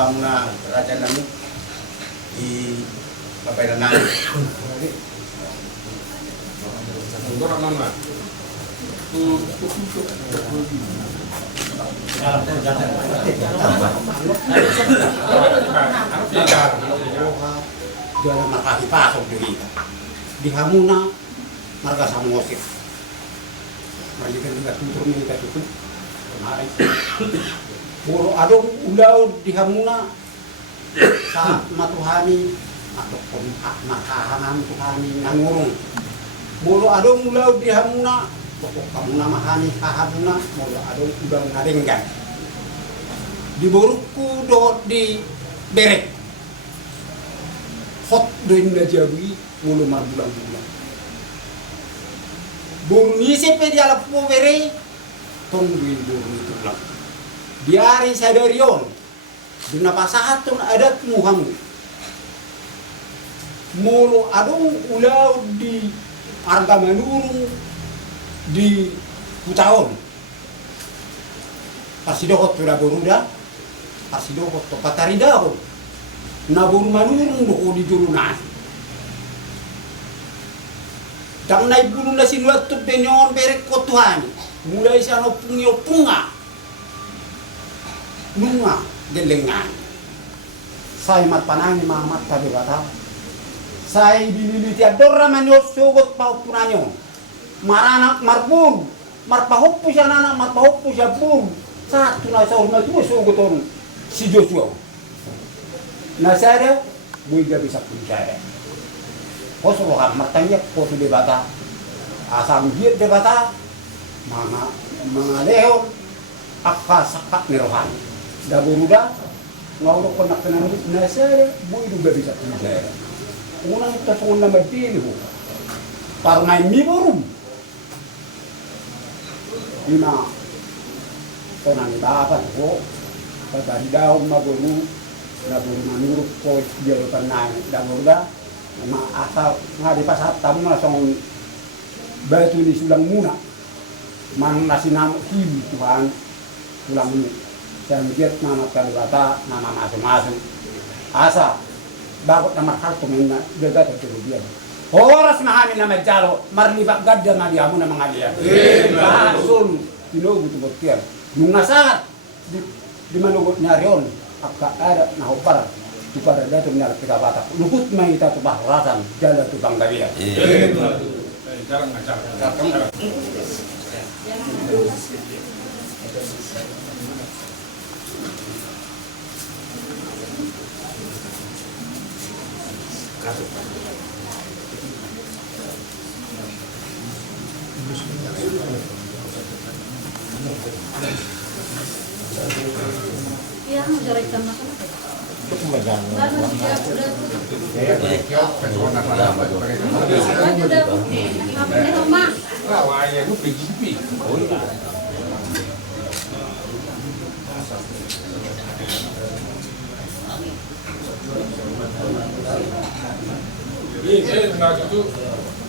hamuna raja nanu di papailanan. Orang mana? Jalan markasi pasok diri. Di hamuna marga samosir. Majikan juga tutur minta tutup. Kemarin. Boro adong ulau di hamuna sa matuhani atau makahanan tuhani nangurung. Boro adong ulau di hamuna pokok kamu nama hani hahamuna boro adong udang ngarenggan. Di boruku do di berek. Hot do inda jawi mulu marbulang-bulang. Boru ngisi pe di ala povere tongguin boru itu lang. Diari sadarion dina pasahatun adat muhamu. Mulu adong ulau di arga manurung di Kutaon. Pasidohot tu boruda, pasidohot tu pataridahon. Na boru manurung do di jurunan. Dang naik bulu na sinuat tu benyon berek kotuhan. Mulai sana pungyo punga. Nunga gelengan. Saya mat panang mamat tadi kata. Saya dililiti adora manyo sogot pau punanyo. Maranak marbur, marpahop pu siya nana, marpahop pu siya pur. Satu na sa urma tu sogot on si Joshua. Nasada bui ga bisa punjara. Kosolohan martanya kosu debata. Asam dia debata mga leon akka sakat nirohan. Daburuda ngawro ko naktanan nasada bui ga bisa punjara. Unang tatungan na madiliho para may miborum ina tonan dapat ko pada daw mabulu na bulu manurut ko jero tanay damuda na asal nga di pasat tamu langsung batu di sulang muna man nasinamo hibi Tuhan sulang muna saya mikir nama kalibata nama masing-masing asa bakit na marhal tumina dagat at tulubiyan. Oras mahamin na medjalo, marlibak gadya nga diamo na mga liyan. Bahasun, tinugot ubot kiyan. Nung nasahat, di manugot niya riyon, akka ada na hupara, tupara dato niya at pikabatak. Lukut may ita tupahrasan, jala tupang gawiyan. Jarang ngajar. Iya, mau cari ikan makan apa?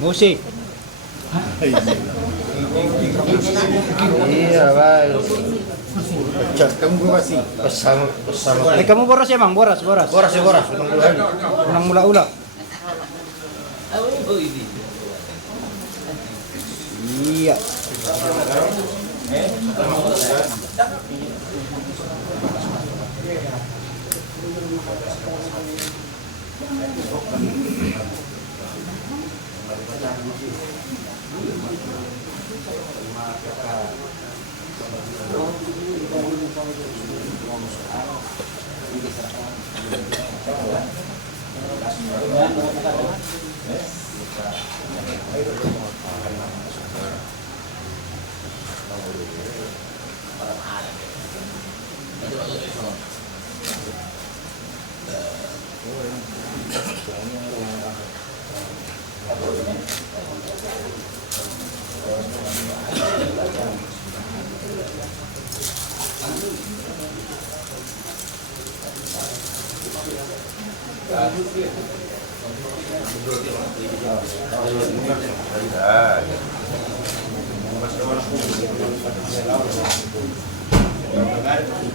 Musik. Iya, baik. Tunggu masih. Bersama. Kamu boros ya, Mang? Boros. Boras. Unang mula-ula. Iya.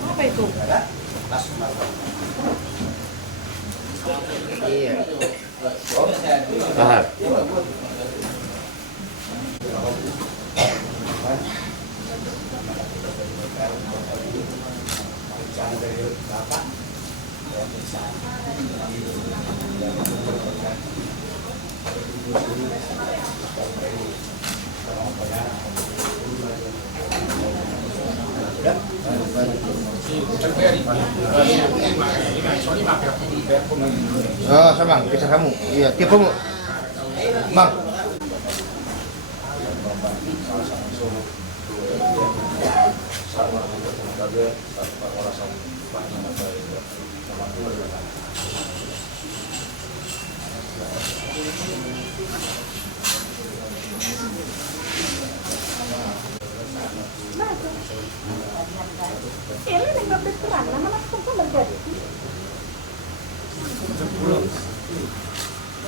Apa itu? Iya. Paham. Oh, sama, kisah kamu. Iya, tipumu. Bang. Ini yang berperan, nama aku kan berjadi.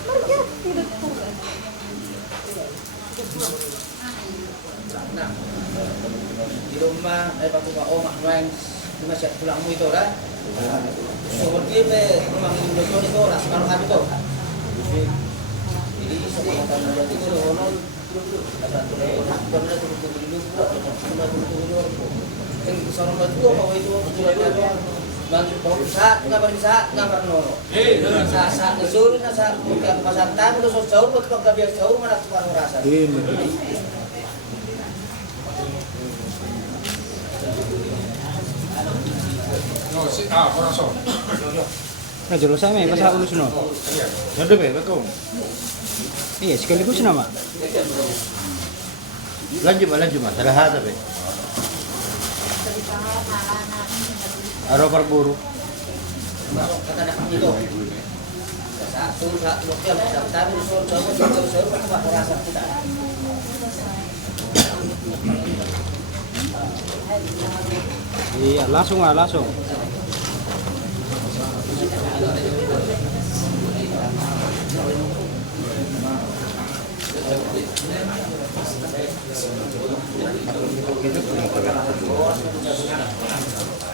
Berjadi betul. Di rumah waktu Pak Om main cuma siap tulangmu itu kan seperti rumah ini betul itu lah sekarang kami tuh jadi sebelum kami jadi itu orang ada tuh kami tuh dulu cuma dulu yang seorang itu bahwa itu betul bantu tahu bisa nggak nono sa ngesul sa bukan pasar tamu terus jauh betul nggak biasa jauh mana tukang rasa No, sì, ah, buona so. Nah, jelas saya pasal ulus no. Ada be, betul. Iya, sekaligus nama. Lanjut mas. Salah hata be. Aro parburu. kata anak itu suruh lokal tamu suruh jauh rasa kita Iya, langsung.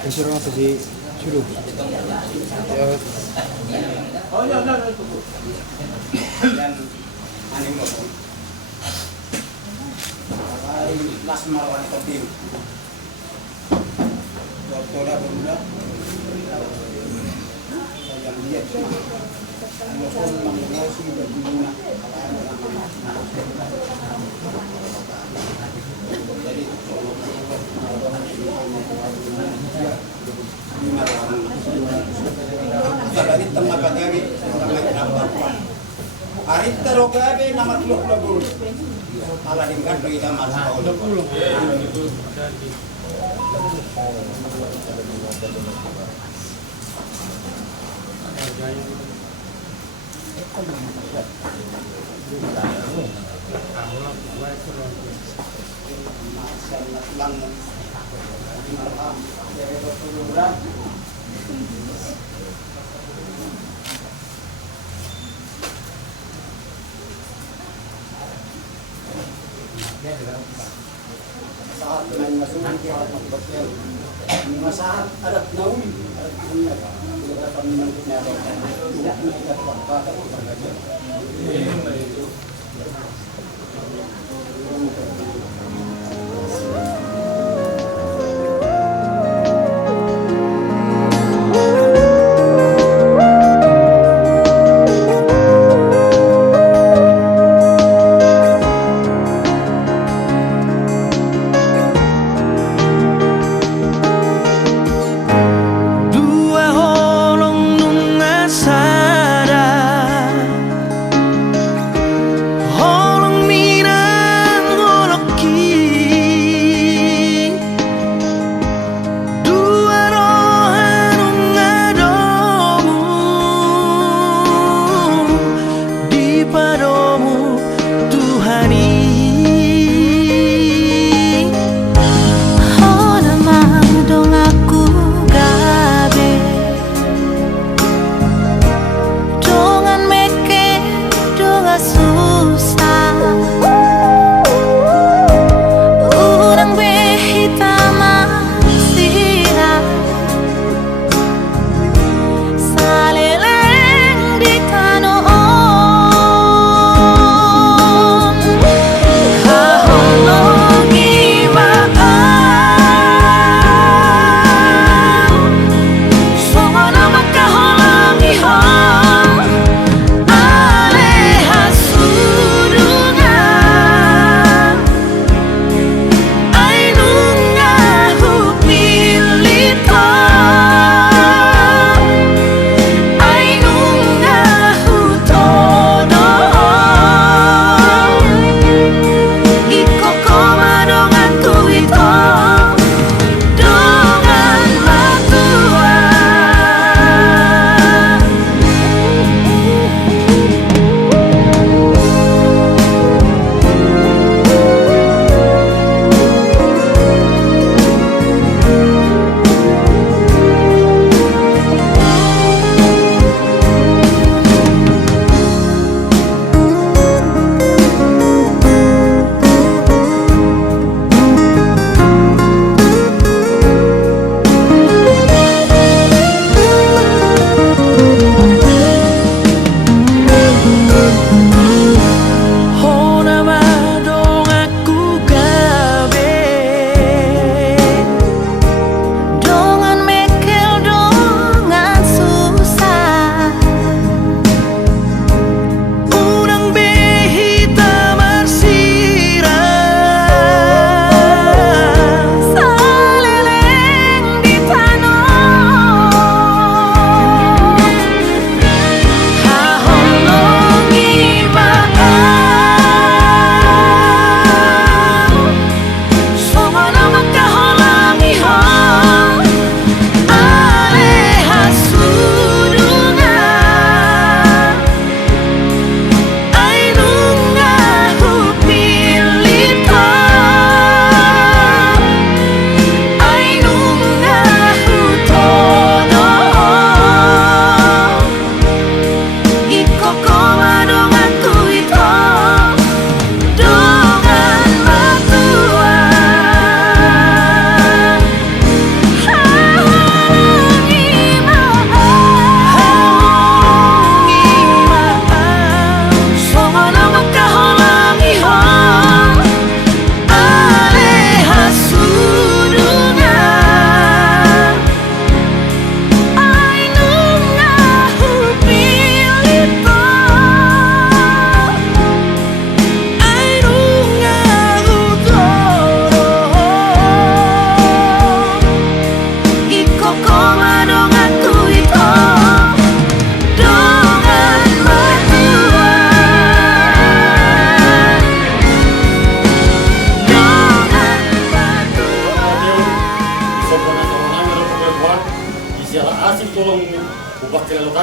Disuruh apa sih? Suruh. Oh, no. Dan animo po. Ay, mas marwan ko din. Doktora bunda. Yang dia ano po mangyayari baguna. Jadi dari tengah pagi hari terogabe nama tuluk labur ala dingkat kita masuk lang saat main masukan ke alat berbekal saat adat naumi tidak akan mengenai tidak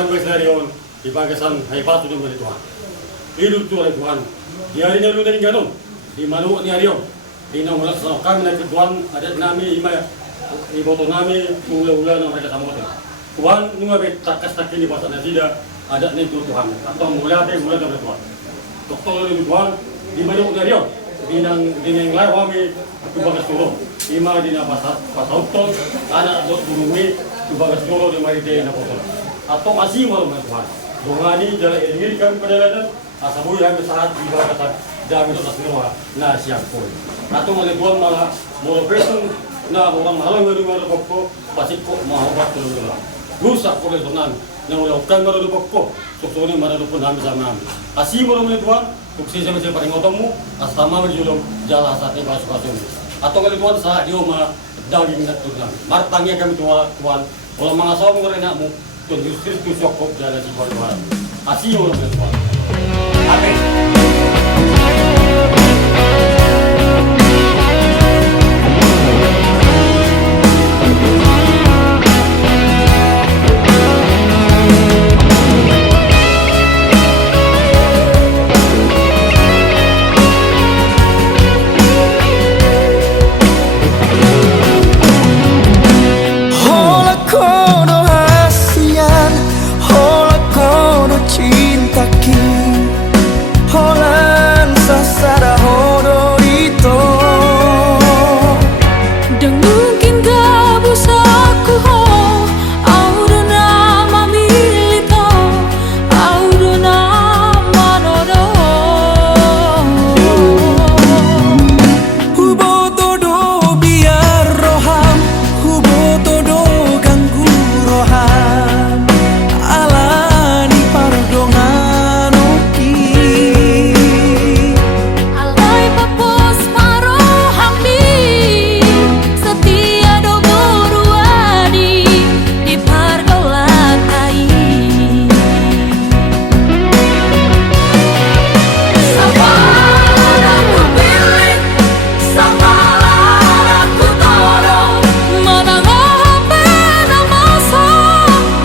Tuhan bersenarion di bagasan hai batu di mana Tuhan. Hidup Tuhan Tuhan. Di hari ini lu dari ganon di mana ni hari di nama kami nak Tuhan ada nami ima ibu nami ula nama mereka sama Tuhan nunga takas tak ini bahasa nasida ada ni Tuhan atau mula dari Tuhan. Doktor itu Tuhan di mana ni hari di yang lain kami bagas turun. Ima di nama pasauton anak dot burumi bagas turun di mari di nama Tuhan. Atau masih malu Tuhan. Dongani jalan ini kami perjalanan asabu yang saat di bawah kata dami itu asmira na siang pun. Atau oleh Tuhan malah mula pesun na orang malang dari mana pokok pasti kok mau buat dulu. Rusak oleh Tuhan. Na oleh ukan baru pokok. Sokoni mana pun kami sama. Asih malu Tuhan. Sukses sama saya paling otomu. Asama berjulung jalan saatnya masuk. Atau oleh Tuhan saat dia mah daging nak Tuhan. Martangnya kami Tuhan. Kalau mengasau mengenakmu. Tuhan Yesus Kristus sokok jalan si Tuhan. Asih malu Tuhan. Amin. Hola kono hasian, hola kono cinta ki. Holan sasara hodorito Dan mungkin gak bisa aku ho Audo nama milito Audo nama nodo Hubo todo biar roham, hubo todo ganggu roham. Alani pardongan oki. Alai papos marohami Setia do boruadi Di pargolan ai Sabaran aku pilih Sabaran aku tolong Menangah pena masa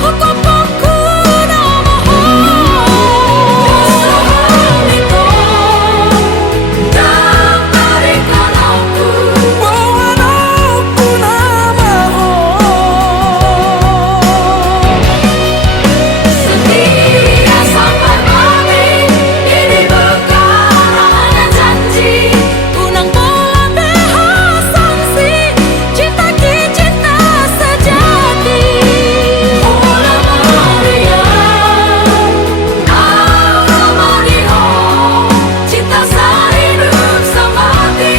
Hukum-hukum nama ho Usahamito Dan berikan aku Bawan aku nama ho. Setia sampai mati Ini bukan hanya janji Unang pola behas sanksi Cinta ki cinta sejati Ola Maria Aura Mariho Cinta sehidup semati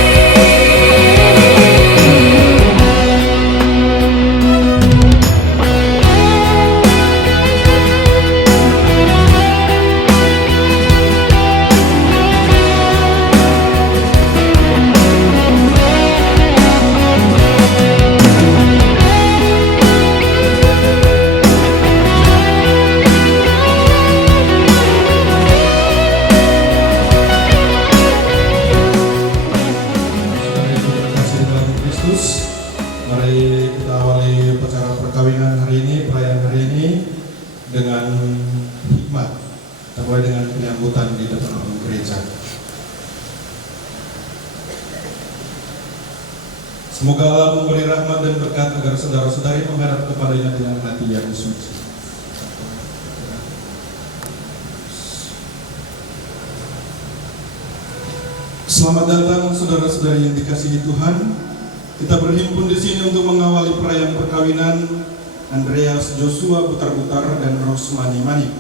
Kasih dalam Kristus. Mari kita awali upacara perkawinan hari ini, perayaan hari ini dengan hikmat. Kita mulai dengan penyambutan di depan gereja. Semoga Allah memberi rahmat dan berkat agar saudara-saudari menghadap kepadanya dengan hati yang suci. Selamat datang saudara-saudari yang dikasihi Tuhan. Kita berhimpun di sini untuk mengawali perayaan perkawinan Andreas Joshua Butar-Butar dan Rosmani Manik.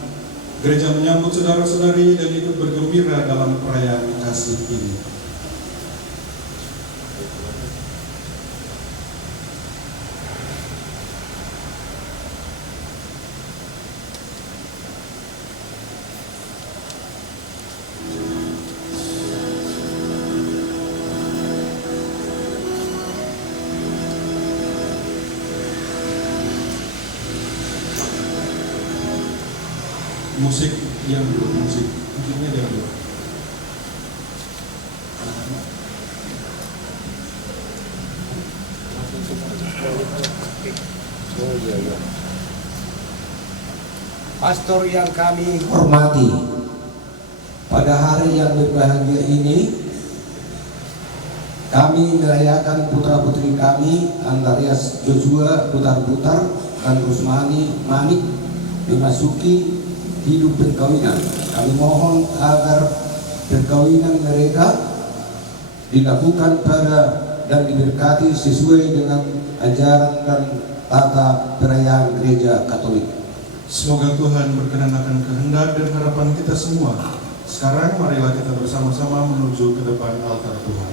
Gereja menyambut saudara-saudari dan ikut bergembira dalam perayaan kasih ini. Musik yang dulu, musiknya dia dulu. pastor yang kami hormati, pada hari yang berbahagia ini kami merayakan putra-putri kami Andreas Joshua Butar-Butar dan Rusmani Manik memasuki hidup perkawinan. Kami mohon agar perkawinan mereka dilakukan pada dan diberkati sesuai dengan ajaran dan tata perayaan Gereja Katolik. Semoga Tuhan berkenan akan kehendak dan harapan kita semua. Sekarang marilah kita bersama-sama menuju ke depan altar Tuhan.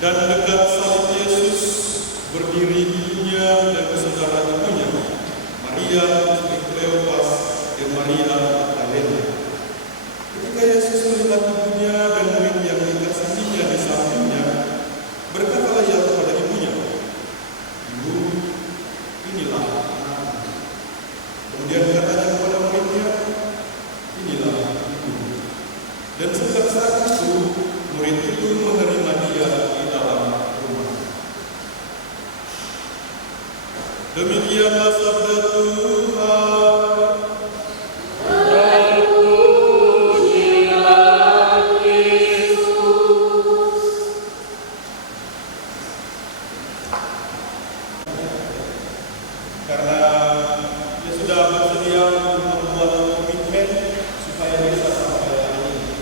Dan dekat salib Yesus berdiri ibunya dan saudara ibunya, Maria istri Kleopas dan Maria Magdalena. Ketika Yesus melihat ibunya dan murid yang dikasihinya di sampingnya, berkatalah ia kepada ibunya, "Ibu, inilah anakmu." Kemudian katanya kepada muridnya, "Inilah ibu." Dan sejak saat itu, murid itu menerima dia di dalam rumah. Demikianlah sabda Tuhan. Karena dia sudah bersedia membuat komitmen supaya bisa sampai hari ini.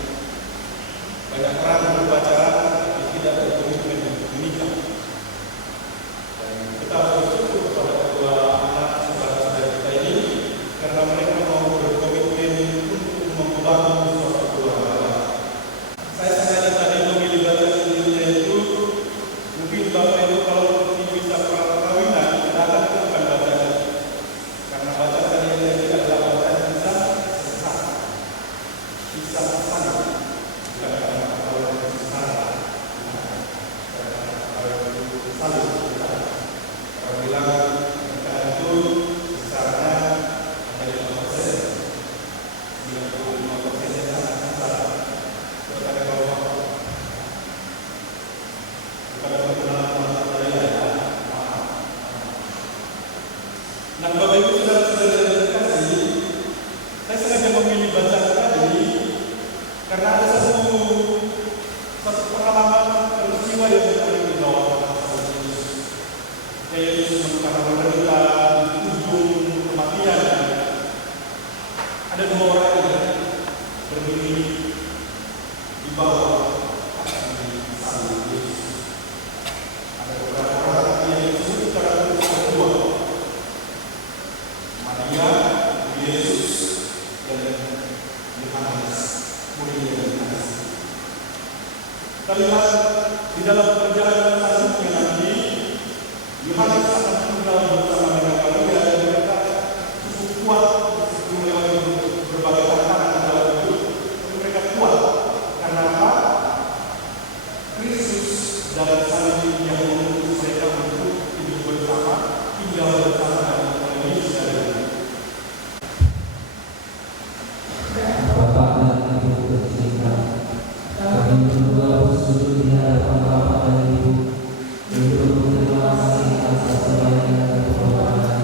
Banyak orang berpacaran tapi tidak berkomitmen untuk menikah. Dan kita harus bersyukur kepada kedua anak saudara-saudara kita ini karena mereka mau berkomitmen untuk membangun suatu keluarga. Saya sengaja tadi memilih baca Injilnya itu, mungkin Bapak Ibu kalau bisa perkawinan tidak akan bukan bacaan, karena bacaan yang tidak adalah bacaan kisah sesat, kisah sana, bukan karena perkawinan sesat, karena perkawinan salib. Orang bilang pernikahan itu besarnya hanya 5%, 95% sangat besar. Terus ada kalau bukan perkenalan masalah ya. Nah, Bapak Ibu saudara-saudara yang terkasih, saya sengaja memilih bacaan tadi karena ada satu pengalaman peristiwa yang paling dibawa yaitu karena menderita di ujung kematian. Ada dua orang yang berdiri di bawah kaki salib Yesus. Ada beberapa orang yang disebut secara berdua, Maria, Yesus, dan Yohanes, muridnya Yohanes. Kita lihat di dalam perjalanan selanjutnya nanti, Yohanes akan tinggal bersama dengan Maria dan mereka cukup kuat untuk melewati berbagai tantangan dalam hidup. Mereka kuat karena apa? Kristus dan salib yang menuntut mereka untuk hidup bersama, tinggal bersama dengan Yesus dan Bapak dan Ibu tercinta, kami berdua bersujud di hadapan Bapak dan Ibu untuk berterima kasih atas segalanya dan pertolongan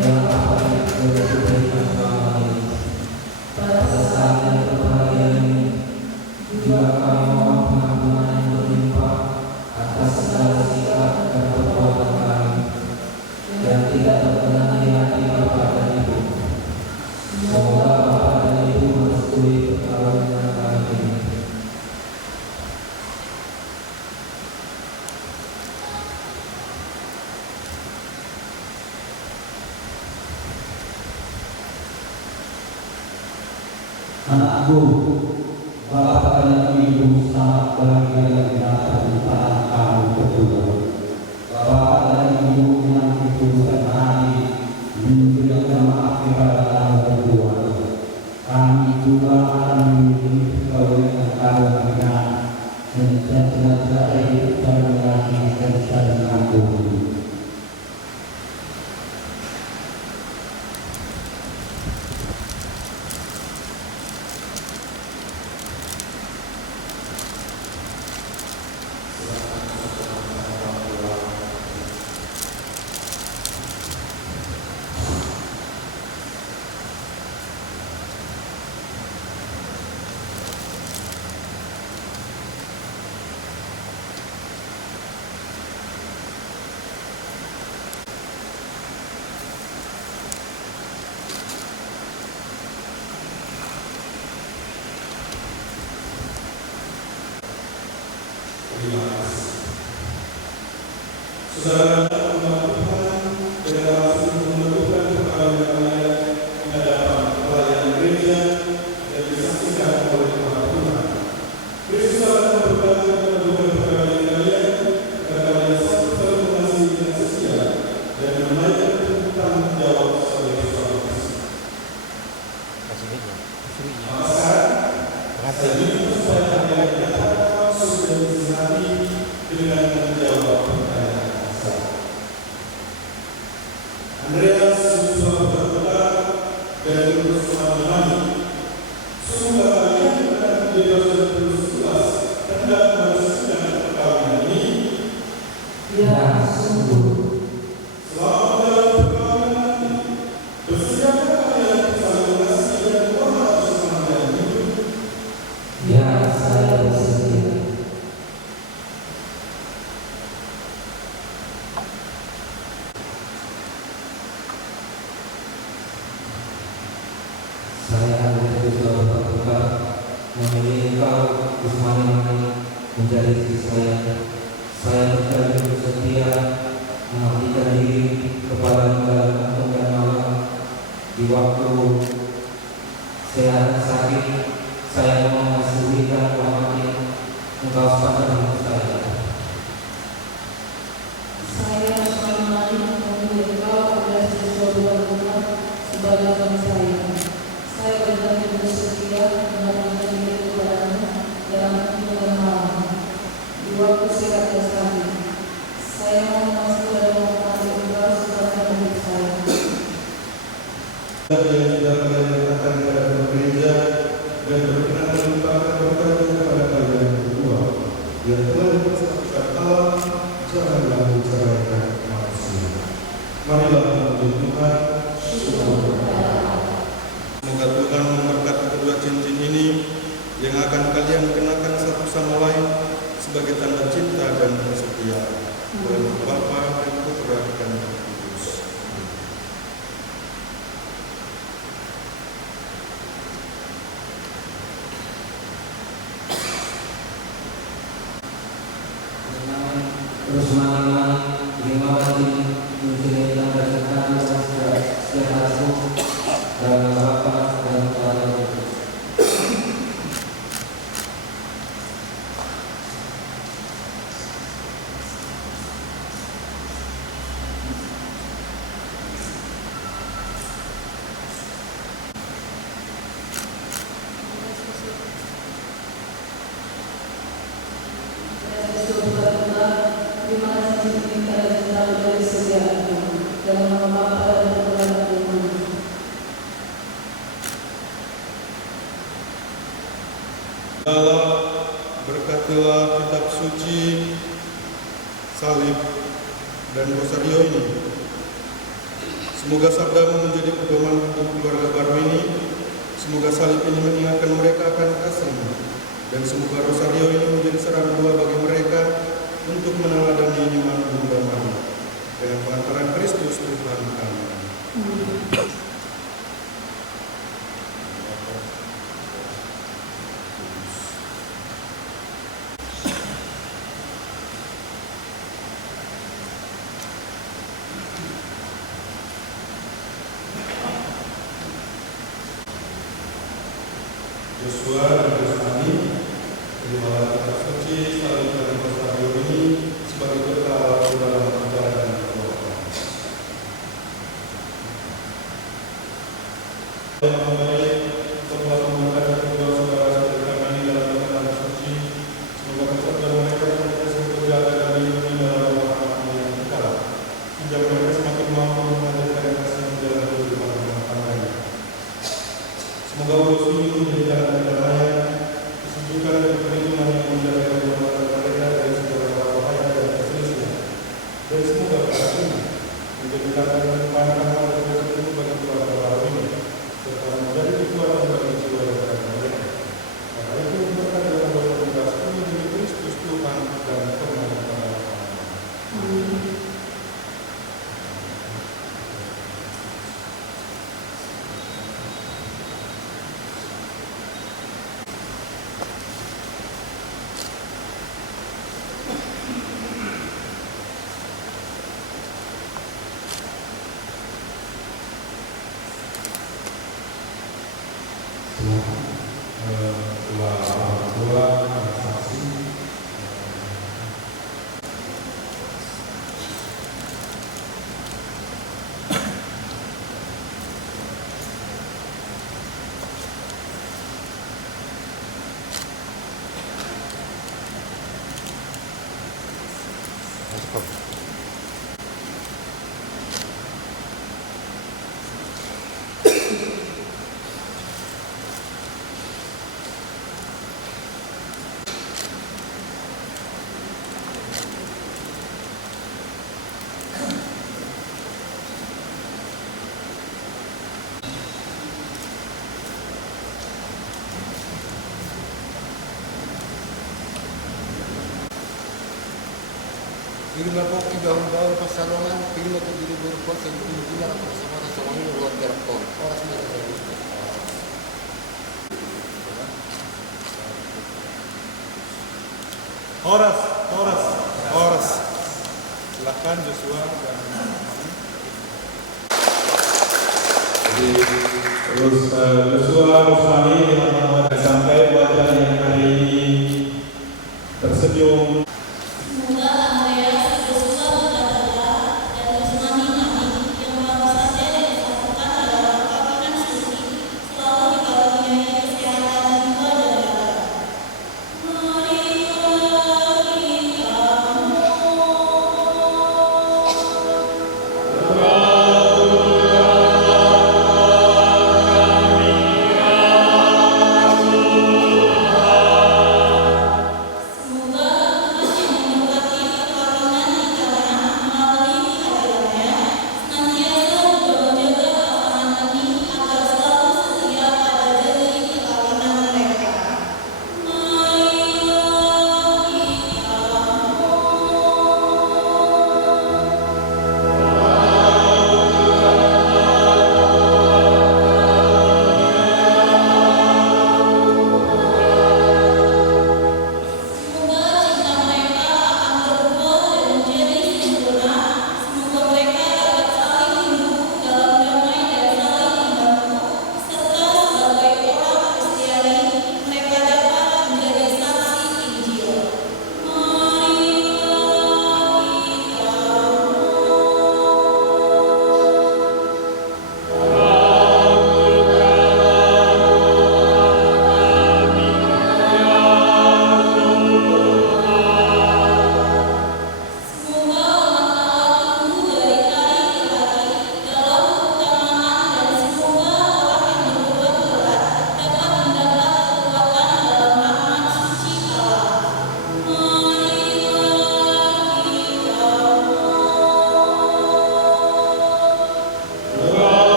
yang Bapak dan Ibu berikan selama ini. Pada saat yang berbahagia ini, juga kami mohon pengampunan yang berlimpah atas segala sikap dan perbuatan kami yang tidak berkenan di hati Bapak dan Ibu. Semoga Bapak dan Ibu merestui perkawinan kami ini. Anakku, Bapak dan Ibu sangat bahagia dan mendapat limpahan kamu berdua. Bapak dan Ibu yang itu dan hati memberikan maaf kepada kamu berdua. Kami juga akan memiliki perkawinan kamu dengan senantiasa hidup saling mengasihi dan saling mengampuni. Saudara umat Tuhan, dengan langsung menentukan perkawinan kalian di hadapan pelayan gereja dan disaksikan oleh umat Tuhan. Kristus akan memberkati hubungan perkawinan kalian dengan menjawab pertanyaan dasar. Andreas Joshua Butar-Butar dan Rosmani sungguh kalian dan beliau bersuas hendak meresmikan perkawinan ini. Ya, sungguh. Selama dalam perkawinan ini, bersiapkah kalian saling mengasihi dan hormat bersama dan hidup? Ya, saya bersedia. Saya Andreas Joshua Butar-Butar memilih engkau Rosmani menjadi istri saya. Saya berjanji bersedia mengabdikan diri kepada dalam antum dan malam. Di waktu sehat sakit, saya mau mengasuhikan rahmatnya engkau sepakat dengan saya. Saya Rosmani memilih engkau Andreas Joshua Butar-Butar sebagai suami saya. Saya berjanji bersedia mengabdikan diri kepadamu dalam hidup dan malam. Di waktu sehat dan sakit, saya mau mengasuh dan menghormati engkau sebagai hidup saya. Yang tidak kalian katakan kepada gereja dan berkenan melimpahkan berkatnya kepada kalian berdua yang telah dipersatukan Allah, janganlah menceraikan manusia. Marilah memuji Tuhan. Semoga Tuhan memberkati kedua cincin ini yang akan kalian kenakan satu sama lain sebagai tanda cinta dan kesetiaan oleh Bapa dan Putra dan Roh Kudus. Rosmani, terima kasih untuk tanda cinta dan sehatmu dalam Bapa dan Putra dan Roh Kudus. Terima kasih cinta dan cinta dari setiaku dalam nama Bapa dan Putra dan Roh Kudus. Allah berkatilah kitab suci, salib, dan rosario ini. Semoga sabdamu menjadi pedoman untuk keluarga baru ini. Semoga salib ini mengingatkan mereka akan kasih-Mu. Dan semoga rosario ini menjadi sarana doa bagi mereka untuk meneladani iman Bunda Maria dengan pengantaran Kristus Tuhan kami. Joshua dan Rosmani, terimalah kitab suci, salib dan rosario ini sebagai bekal dalam perjalanan kehidupan. Yang membaik, setelah memberkati kedua saudara-saudara kami ini dalam perjalanan suci, semoga kepada mereka senantiasa berjaga dan lindungi dalam rahmat yang kekal, hingga mereka semakin mampu melanjutkan kasih menjalani kehidupan rumah tangganya. Semoga ulos ini menjadi jalan kedamaian Firma po ibang-ibang pasalungan, firma po dilibur po sa Pilipinas at sa mga luwag karakter. Oras mo ito sa Horas. Silakan Joshua dan terus Joshua Rosmani sampai wajah yang hari ini tersenyum. Semoga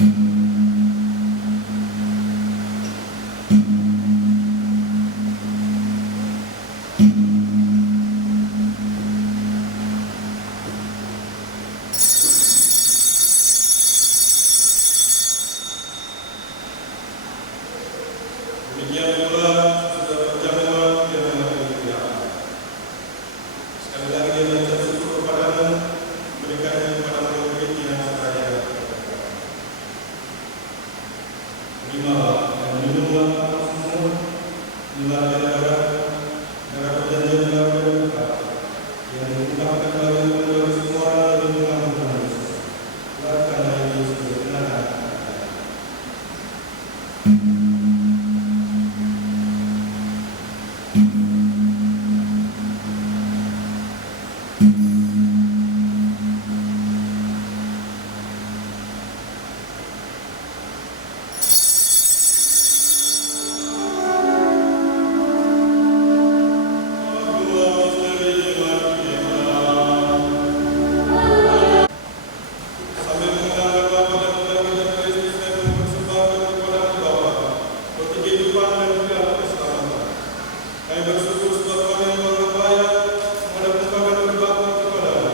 Demikian pula sudah berjamaah yang dimuliakan. Sekali lagi dia mengucap syukur kepadamu, berikannya kepada murid yang seraya. Terimalah dan minumlah semua, inilah darah perjanjian baru dan kekal yang diungkapkan bagi semua orang dan mengampuni dosa. Karena ini sudah benar. Sambil mengenangkan Bapa dan Putra kita Kristus dan mempersembahkan kepada Bapa bagi kehidupan dan juga keselamatan. Kami bersyukur sebab Tuhan yang Maha Kaya menghadap muka dan berbakti kepada-Mu.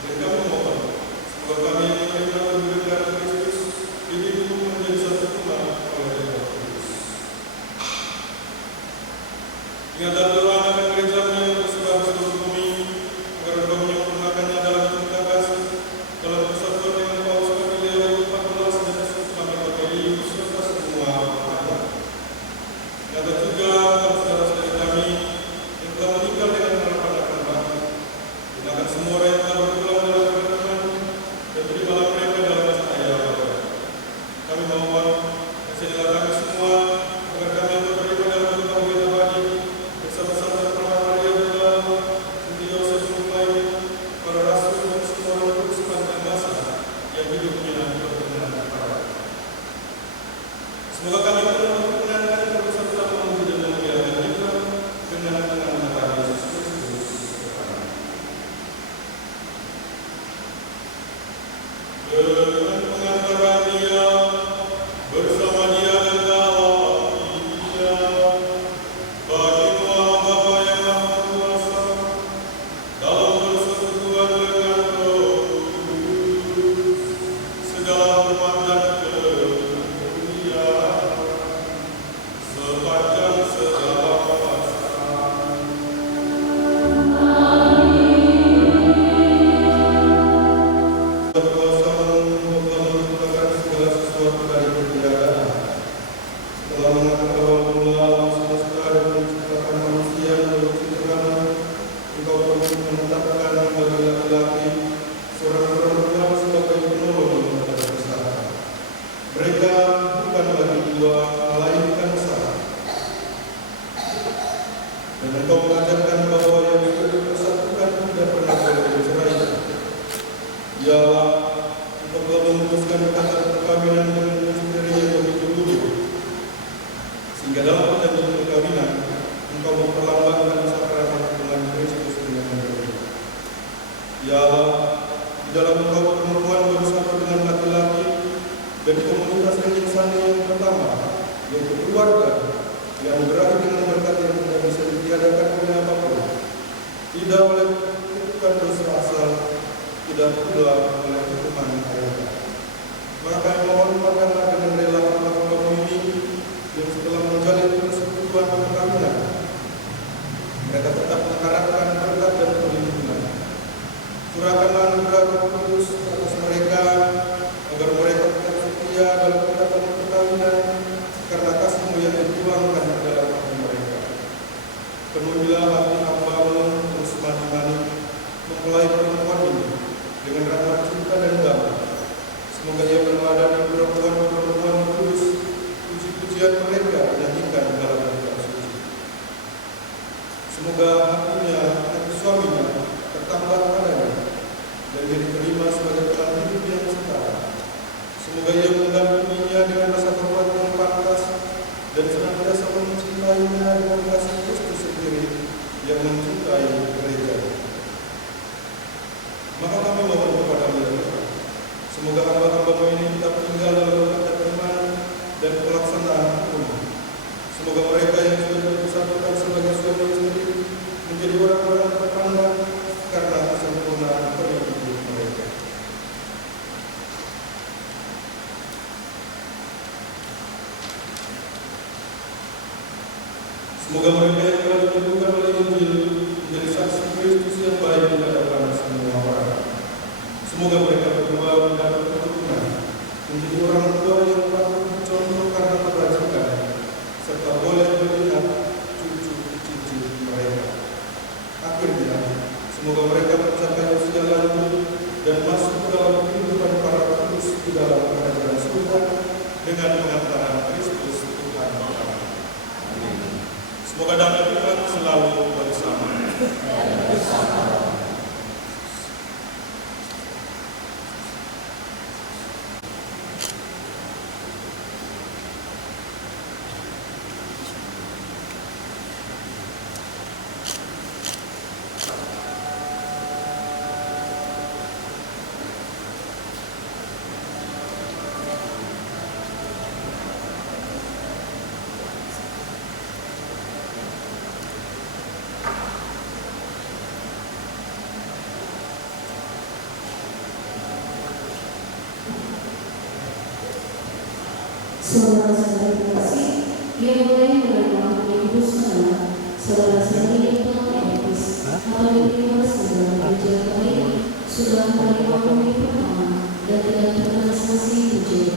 Dan kami mohon semoga kami yang menerima kebenaran Kristus dihidup menjadi satu umat oleh Roh Kudus. Ingatlah Tuhan akan gereja-Mu yang tersebar di seluruh bumi, agar Engkau menyempurnakannya dalam cinta kasih, dalam persatuan dengan Paus seperti Leo 14 dan Yesus kami beri serta semua umat. Ingatlah juga saudara-saudari kami yang telah meninggal dengan harapan akan bangkit. Gunakan semua orang yang telah berpulang dalam kebenaran dan beribalah mereka dalam cahaya Bapa. Kami mohon kasihanilah kami semua agar kami beribadah dalam kebahagiaan abadi bersama-sama Permata Maria Bunda, Santi Yosef Mumpai, para rasul dan semua orang kudus sepanjang masa yang hidupnya berkenan kepada. Semoga kami berkenan bersama-sama memuji dan memuliakan Dia dengan nama Yesus Kristus. Dengan pengantaran Dia, bersama Dia dan dalam Dia, bagi Allah Bapa yang Maha Kuasa, dalam persekutuan dengan Roh Kudus, segala hormat dan kemuliaan sepanjang segala masa. Berkuasa menciptakan segala sesuatu dari ketiadaan. Setelah mengatur awal mula alam semesta dan menciptakan manusia menurut ciptaanmu, Engkau pun menetapkan bagi laki-laki seorang perempuan sebagai penolong pada pasangan. Mereka bukan lagi dua, melainkan satu. Dan Engkau mengajarkan bahwa yang sudah dipersatukan tidak pernah boleh bercerai. Ialah Engkau telah memutuskan ikatan perkawinan dengan istri yang begitu dulu, sehingga dalam perjanjian perkawinan Engkau memperlambangkan sakramen hubungan Kristus dengan Maria. Ialah di dalam Engkau perempuan bersatu dengan laki-laki dan komunitas yang insani yang pertama, yaitu keluarga, yang berakhir dengan berkat yang tidak bisa ditiadakan oleh apapun, tidak oleh kutukan dosa asal, tidak pula oleh hukuman akhirat. Maka kami mohon makanlah dengan rela hamba-Mu ini, dan setelah menjalin persekutuan perkawinan, mereka tetap mengharapkan berkat dan perlindungan. Curahkanlah anugerah Roh Kudus atas mereka, agar mereka tetap setia dalam ikatan perkawinan, karena kasih-Mu yang dituangkan ke dalam hati mereka. Penuhilah hati hamba-Mu terus mani-mani mempelai perempuan ini dengan rahmat cinta dan damai. Semoga ia meneladani perempuan-perempuan kudus, puji-pujian mereka dinyanyikan dalam bulan suci. Semoga hatinya dan suaminya tertambah padanya dan dia diterima sebagai teman hidup yang setara. Semoga ia mendampinginya dengan rasa hormat yang pantas dan senantiasa mencintainya dengan kasih Kristus sendiri yang mencintai gereja. Maka kami mohon kepada-Mu, semoga hamba-hamba-Mu ini tetap tinggal dalam dan pelaksanaan hukum. Semoga mereka yang sudah bersatukan sebagai suami istri menjadi orang-orang terpandang karena kesempurnaan perilaku mereka. Semoga mereka yang telah ditentukan oleh Injil menjadi saksi Kristus yang baik di hadapan semua orang. Semoga mereka berdua mendapat keturunan menjadi orang tua yang patut dicontoh karena kebajikan, serta boleh melihat cucu-cucu mereka. Akhirnya, semoga mereka mencapai usia lanjut dan masuk dalam kehidupan para kudus di dalam kerajaan surga dengan pengantaran Kristus Tuhan kita. Semoga damai Tuhan selalu bersama. Saudara-saudara terkasih, yang mulai menerima Yesus adalah saudara-saudari yang telah baptis atau diterima dalam perjalanan ini sudah menerima pemilik pertama dan tidak terkasih tujuh.